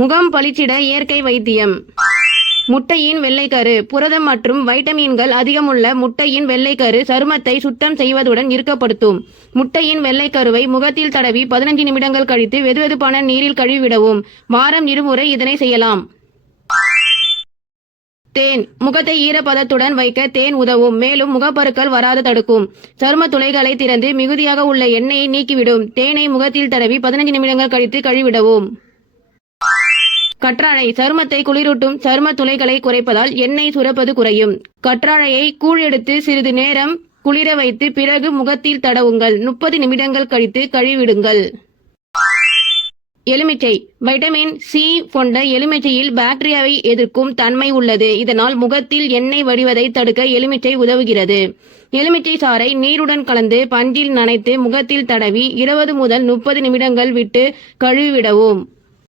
முகம் பளிச்சிட இயற்கை வைத்தியம். முட்டையின் வெள்ளைக்கரு. புரதம் மற்றும் வைட்டமின்கள் அதிகமுள்ள முட்டையின் வெள்ளைக்கரு சருமத்தை சுத்தம் செய்வதுடன் இறுக்கப்படுத்தும். முட்டையின் வெள்ளைக்கருவை முகத்தில் தடவி 15 நிமிடங்கள் கழித்து வெதுவெதுப்பான நீரில் கழுவிவிடவும். வாரம் 2 முறை இதனை செய்யலாம். தேன். முகத்தை ஈரப்பதத்துடன் வைக்க தேன் உதவும். மேலும் முகப்பருக்கள் வராது தடுக்கும். சரும துளைகளை திறந்து மிகுதியாக உள்ள எண்ணெயை நீக்கிவிடும். தேனை முகத்தில் தடவி 15 நிமிடங்கள் கழித்து கழுவிடவும். கற்றாழை. சருமத்தை குளிரூட்டும். சரும துளைகளை குறைப்பதால் எண்ணெய் சுரப்பது குறையும். கற்றாழையை கூழ் எடுத்து சிறிது நேரம் குளிர வைத்து பிறகு முகத்தில் தடவுங்கள். 30 நிமிடங்கள் கழித்து கழுவிடுங்கள். எலுமிச்சை. வைட்டமின் சி கொண்ட எலுமிச்சையில் பாக்டீரியாவை எதிர்க்கும் தன்மை உள்ளது. இதனால் முகத்தில் எண்ணெய் வடிவதை தடுக்க எலுமிச்சை உதவுகிறது. எலுமிச்சை சாறை நீருடன் கலந்து பஞ்சில் நனைத்து முகத்தில் தடவி 20 முதல் 30 நிமிடங்கள் விட்டு கழுவிவிடவும்.